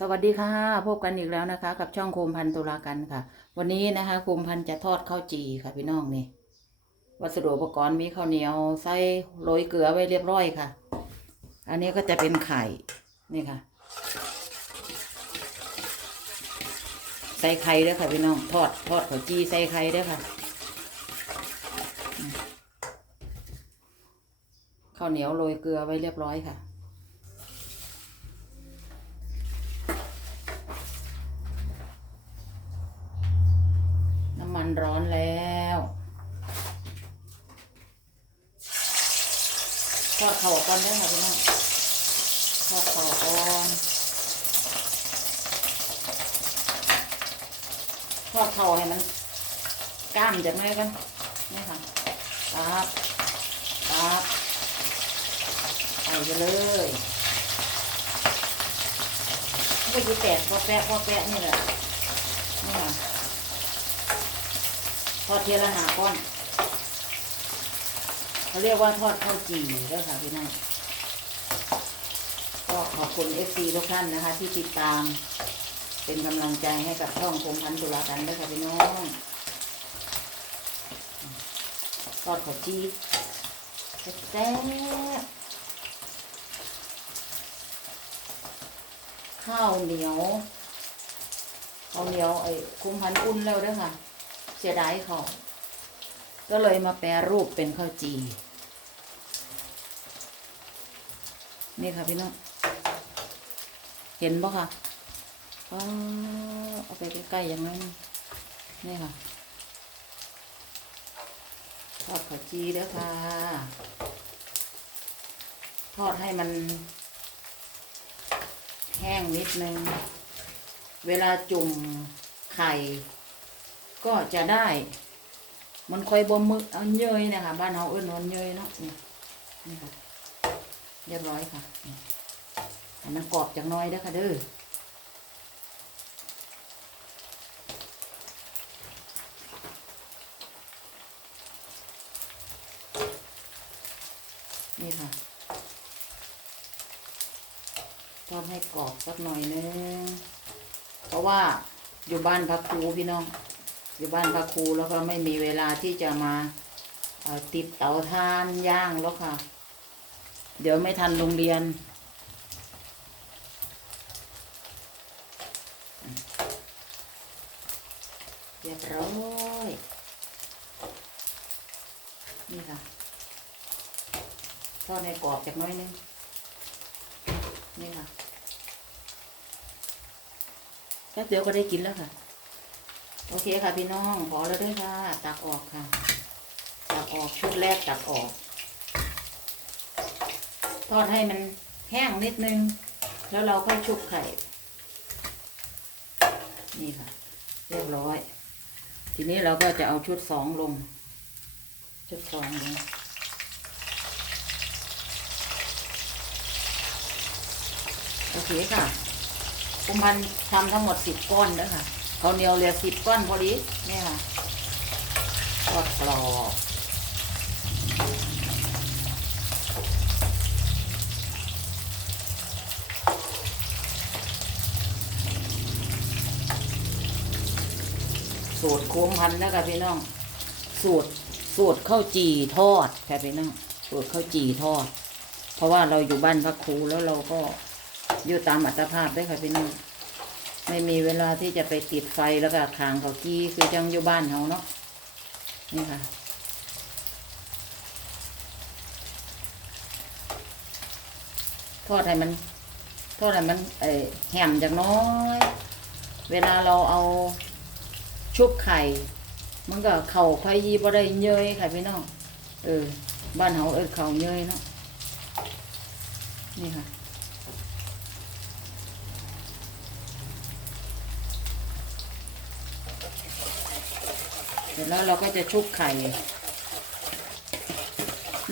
สวัสดีค่ะ พบกันอีกแล้วนะคะ กับช่องโคมพันตุลากันค่ะ วันนี้นะคะโคมพันจะทอดข้าวจีค่ะพี่น้องนี่ วัสดุอุปกรณ์มีข้าวเหนียวไส้โรยเกลือไว้เรียบร้อยค่ะ อันนี้ก็จะเป็นไข่นี่ค่ะ ใส่ไข่ด้วยค่ะพี่น้องทอดทอดข้าวจีใส่ไข่ด้วยค่ะข้าวเหนียวโรยเกลือไว้เรียบร้อยค่ะ น้ำมันร้อนแล้วทอด เขาก่อนเด้วยค่ะพี่น้องทอดเขาก่อนทอดเขาให้มันกล้ามจากไหนกันนี่ค่ะปั๊บปั๊บใส่ไปเลยไม่กี่แตกพอแปะพอแปะนี่แหละนี่ค่ะทอดเทียละหาก้อน เขาเรียกว่าทอดข้าวจี่ด้วยค่ะพี่น้องก็ขอบคุณเอฟซีทุกท่านนะคะ ที่ติดตาม เป็นกำลังใจให้กับช่องคมพันธุลากันด้วยค่ะพี่น้องทอดข้าวจี่แซ่บข้าวเหนียวข้าวเหนียวไอ้คุมพันอุ่นแล้วด้วยค่ะ เสียดายเขาก็เลยมาแปรรูปเป็นข้าวจี นี่ค่ะพี่น้อง เห็นปะค่ะอ๋อเอาไปใกล้ๆอย่างนั้นนี่ค่ะทอดข้าวจีเด้อค่ะ ทอดให้มัน แห้งนิดนึง เวลาจุ่มไข่ ก็จะได้ มันค่อยบ่มึกเอาเยยนะคะบ้านเราเอิ้นว่าเยยเนาะนี่ค่ะ เรียบร้อยค่ะนี่ให้มันกรอบจังน้อยด้อค่ะเด้อนี่ค่ะทอดให้กรอบสักหน่อยนึงเพราะว่าอยู่บ้านพักครูพี่น้อง อยู่บ้านพักครูแล้วก็ไม่มีเวลาที่จะมาติดเตาถ่านย่างแล้วค่ะ เดี๋ยวไม่ทันโรงเรียน เรียบร้อยนี่ค่ะทอดในกรอบจากน้อยนึง นี่ค่ะแป๊บเดียวก็ได้กินแล้วค่ะ โอเคค่ะพี่น้อง ขอแล้วด้วยค่ะ ตักออกค่ะ ตักออกชุดแรกตักออก ทอดให้มันแห้งนิดนึง แล้วเราค่อยชุบไข่ นี่ค่ะ เรียบร้อย ทีนี้เราก็จะเอาชุดสองลง ชุดสองลงโอเคค่ะกุมพันทำทั้งหมดสิบก้อนแล้วค่ะเขาเหนียวเหลือสิบก้อนพอดีนี่ค่ะทอดกรอบ สูตรโค้งพันแล้วค่ะพี่น้อง สูตรสูตรข้าวจี่ทอดค่ะพี่น้อง สูตรข้าวจี่ทอด เพราะว่าเราอยู่บ้านพักครูแล้วเราก็อยู่ตามอัตภาพด้วยค่ะพี่น้อง ไม่มีเวลาที่จะไปติดไฟแล้วก็ขางเขากี้คือจังอยู่บ้านเขาเนาะ นี่ค่ะทอดให้มันทอดให้มันเออแหมจากน้อย เวลาเราเอา ชุบไข่ มันก็เข่าไข่ยีบ่ได้เยยค่ะพี่น้อง เออ บ้านเขาเออเข่าเยยเนาะ นี่ค่ะ เสร็จแล้วเราก็จะชุบไข่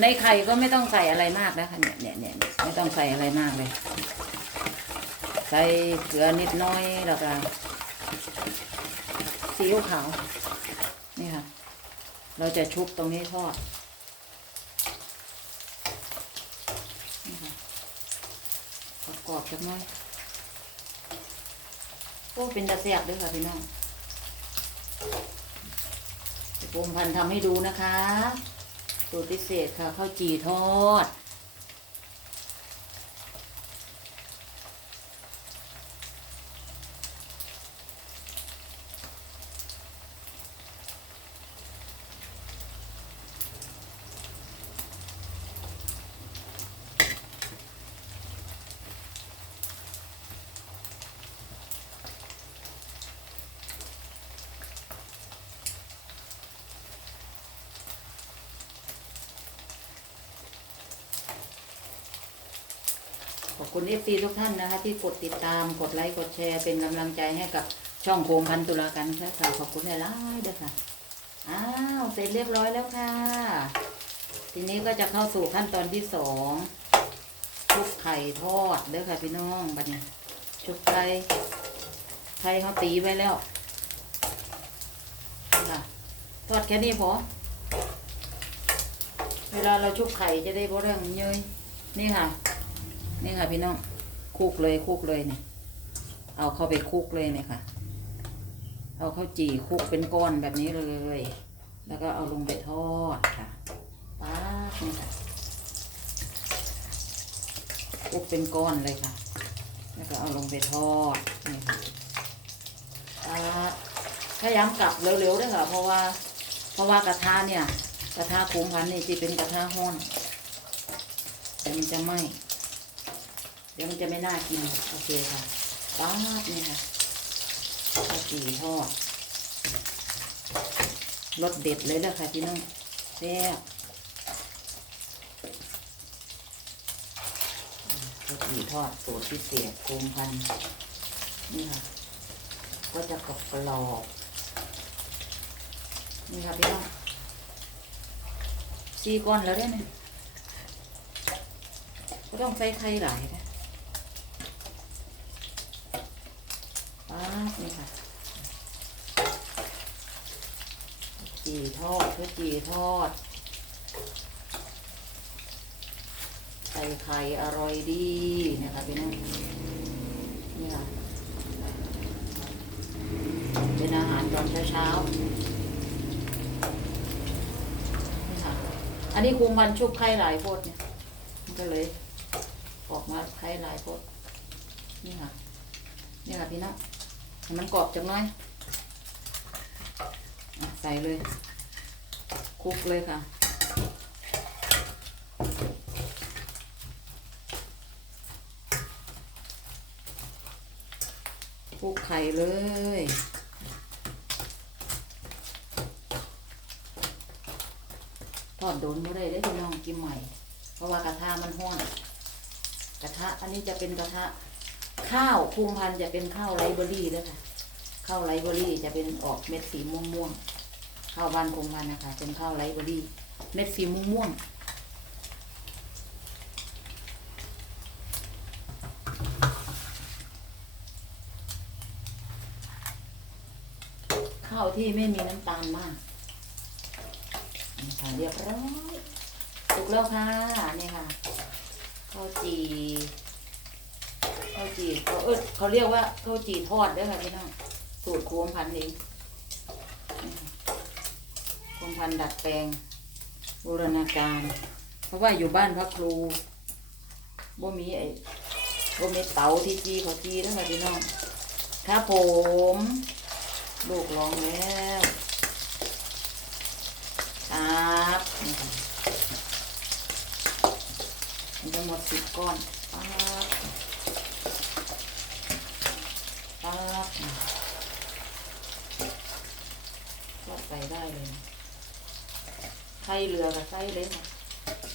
ในไข่ก็ไม่ต้องใส่อะไรมากนะคะเนี่ยเนี่ยเนี่ยไม่ต้องใส่อะไรมากเลย ใส่เกลือนิดน้อยแล้วก็ ซีอิ๊วขาว นี่ค่ะ เราจะชุบตรงนี้ทอดนี่ค่ะประกอบกันหน่อยโอ้เป็นตาแซ่บด้วยค่ะพี่น้องปรุงพันธ์ทำให้ดูนะคะสูตรพิเศษค่ะข้าวจี่ทอด คุณเอฟซีทุกท่านนะคะ ที่กดติดตามกดไลค์กดแชร์เป็นกำลังใจให้กับช่องโคมพันตุลากันค่ะคะขอบคุณหลายๆเด้อค่ะอ้าวเสร็จเรียบร้อยแล้วค่ะ ทีนี้ก็จะเข้าสู่ขั้นตอนที่สองชุบไข่ทอดเด้อค่ะพี่น้องบัดนี้ชุบไข่ไข่เขาตีไว้แล้วค่ะทอดแค่นี้พอเวลาเราชุบไข่จะได้บ่เรื่องเยยนี่ค่ะ นี่ค่ะพี่น้องคุกเลยคุกเลยเนี่ยเอาเข้าไปคุกเลยเนี่ยค่ะ เอาเข้าจี่คุกเป็นก้อนแบบนี้เลย แล้วก็เอาลงไปทอดค่ะป๊าบนี่ค่ะคุกเป็นก้อนเลยค่ะ แล้วก็เอาลงไปทอดนี่ค่ะป๊าบพยายามกลับเร็วๆด้วยค่ะ เพราะว่า เพราะว่ากระทะเนี่ย กระทะโค้งพันนี่จะเป็นกระทะห้อนแต่มันจะไหม้ ดี๋ยวมันจะไม่น่ากิน โอเคค่ะป๊าบนี่ค่ะข้าวจี่ทอดรสเด็ดเลยแหละค่ะพี่น้องแซ่บข้าวจี่ทอดสูตรพิเศษโคมพันนี่ค่ะ ก็จะกรอบกรอบนี่ค่ะพี่น้องซีก้อนแล้วได้ไหมก็ต้องใส่ไข่หลายนะาบนี่ค่ะจีทอดเพื่อจีทอด ใส่ไข่อร่อยดีนี่ยค่ะพี่น้องนี่ค่ะเป็นอาหารตอนเช้าๆนี่ค่ะ อันนี้คุมพันชุบไข่หลายโพดเนี่ย มันก็เลยออกมาไข่หลายโพดนี่ค่ะ นี่ค่ะพี่น้อง ให้มันกรอบจังน้อยอะใส่เลยคลุกเลยค่ะ คลุกไข่เลยทอดโดนไม่ได้ได้พี่น้องกินใหม่ เพราะว่ากระทะมันห้อน กระทะอันนี้จะเป็นกระทะ ข้าวคุมพันธ์จะเป็นข้าวไรเบอรี่ด้วยค่ะ ข้าวไรเบอรี่จะเป็นออกเม็ดสีม่วงม่วงข้าวบ้านคุมพันธ์นะคะ เป็นข้าวไรเบอรี่ เม็ดสีม่วงม่วงข้าวที่ไม่มีน้ำตาลมากนี่ค่ะเรียบร้อยสุกแล้วค่ะนี่ค่ะข้าวจี ข้าวจีเขาเออเขาเรียกว่าข้าวจีทอดด้วยค่ะพี่น้องสูตรโคมพันธุ์เองนี่ค่ะโคมพันธุ์ดัดแปลงบูรณาการ เพราะว่าอยู่บ้านพระครูบ่มีไอ้บ่มีเตาที่จีเขาจีเด้วยค่ะพี่น้องครับผมลูกร้องแล้วครับมันจะหมดสิบก้อนป๊าบป๊าบก็ใส่ ได้เลยไข่เรือกับไส้เลยนะ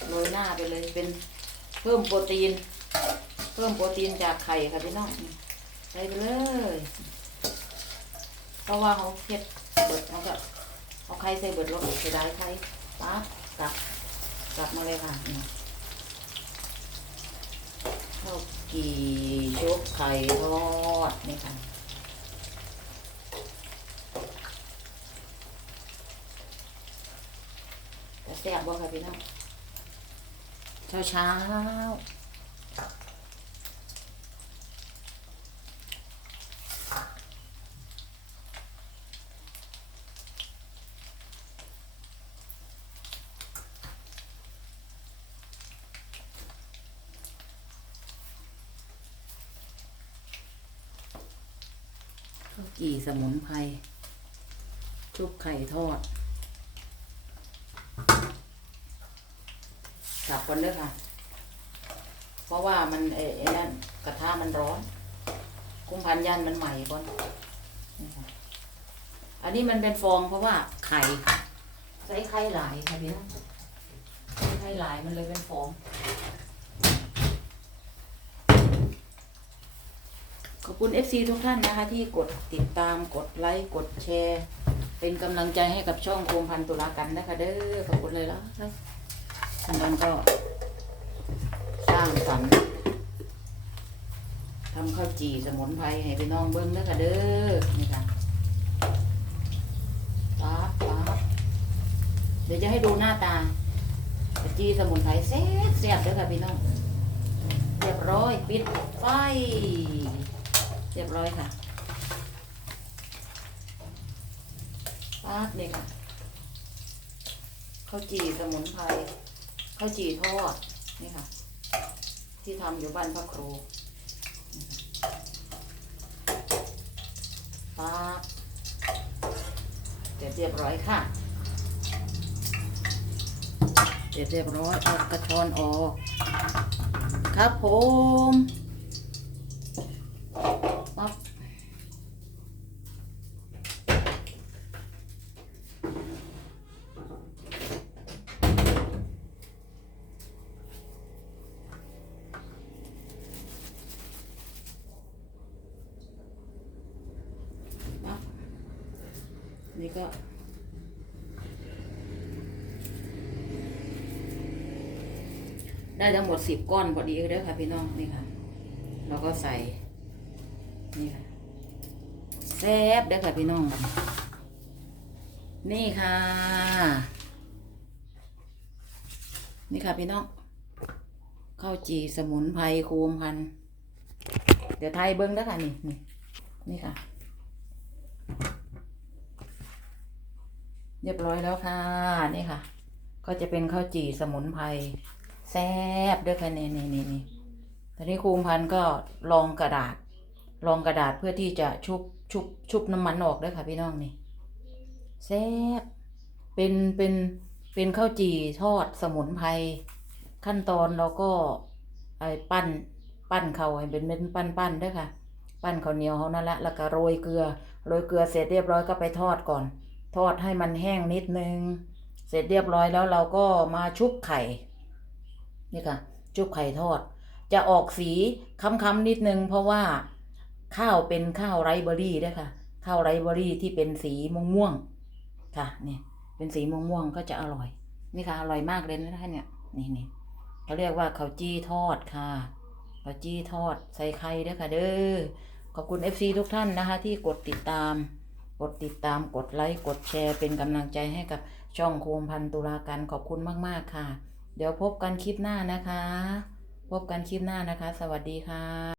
โรยหน้าไปเลยเป็นเพิ่มโปรตีน เพิ่มโปรตีนจากไข่ค่ะพี่น้องใส่ไปเลยเพราะว่าเขาเพ็ดเบิดเขาก็เอาไข่ใส่เบิดแล้วเสียดายไข่ปั๊บกลับกลับมาเลยค่ะนี่ข้าวกี่ชุบไข่ทอดนี่ค่ะ แซ่บบ่ค่ะพี่น้องเช้าเช้ากี่สมุนไพรชุบไข่ทอด สับก่อนเด้อค่ะ เพราะว่ามันเอไอ้นั่นกระทะมันร้อน กุมพันยันมันใหม่ก่อนอันนี้มันเป็นฟองเพราะว่าไข่ใส่ไข่หลายค่ะพี่น้องใส่ไข่หลายมันเลยเป็นฟองขอบคุณ FC ทุกท่านนะคะ ที่กดติดตามกดไลค์ กดแชร์ เป็นกำลังใจให้กับช่องโคมพันตุลากันนะคะเด้อขอบคุณเลยแล้วท่านนั้นก็สร้างสรรค์ทำข้าวจี่สมุนไพรให้พี่น้องเบิ้งนะคะเด้อนี่ค่ะป๊าบป๊าบเดี๋ยวจะให้ดูหน้าตาจี่สมุนไพรแซ่บแซ่บเด้อค่ะพี่น้องเรียบร้อยปิดไฟเรียบร้อยค่ะ ปาบนี่ค่ะข้าวจี่สมุนไพรข้าวจี่ทอดนี่ค่ะ ที่ทำอยู่บ้านพระครูป๊าบเสร็จเรียบร้อยค่ะเสร็จเรียบร้อยเอากระชอนออกครับผม นี่ก็ ได้ทั้งหมดสิบก้อนพอดีเลยเด้ค่ะพี่น้องนี่ค่ะแล้วก็ใส่ นี่ค่ะแซ่บเด้ค่ะพี่น้อง นี่ค่ะ นี่ค่ะพี่น้องข้าวจีสมุนไพรคูมพัน เดี๋ยวไทยเบิ้งเด้อค่ะนี่นี่นี่ค่ะ รียบร้อยแล้วค่ะนี่ค่ะ ก็จะเป็นข้าวจี่สมุนไพรแซ่บด้วยค่ะนี่นี่นี่นี่ตอนนี้ครูพันก็ลองกระดาษลองกระดาษเพื่อที่จะชุบชุบชุบน้ำมันออกด้วยค่ะพี่น้องนี่แซ่บเป็นเป็นเป็นข้าวจี่ทอดสมุนไพรขั้นตอนเราก็ไอ้ปั้นปั้นเขาให้เป็นเป็นปั้นปั้นด้วยค่ะ ปั้นข้าวเหนียวเขานั่นแหละแล้วก็โรยเกลือโรยเกลือเสร็จเรียบร้อยก็ไปทอดก่อน ทอดให้มันแห้งนิดนึง เสร็จเรียบร้อยแล้วเราก็มาชุบไข่ นี่ค่ะจุบไข่ทอด จะออกสีค้ำๆนิดนึง เพราะว่าข้าวเป็นข้าวไรเบอรี่ด้วยค่ะ ข้าวไรเบอรี่ที่เป็นสีม่วงๆ ค่ะนี่เป็นสีม่วงๆ ก็จะอร่อย นี่ค่ะ อร่อยมากเลยนะคะเนี่ย นี่นี่เขาเรียกว่าข้าวจี้ทอดค่ะข้าวจี้ทอดใส่ไข่ด้วยค่ะเด้อ ขอบคุณ FC ทุกท่านนะคะ ที่กดติดตาม กดติดตามกดไลค์กดแชร์เป็นกำลังใจให้กับช่องโคมพันตุลาการขอบคุณมาก ๆ ค่ะ เดี๋ยวพบกันคลิปหน้านะคะ พบกันคลิปหน้านะคะ สวัสดีค่ะ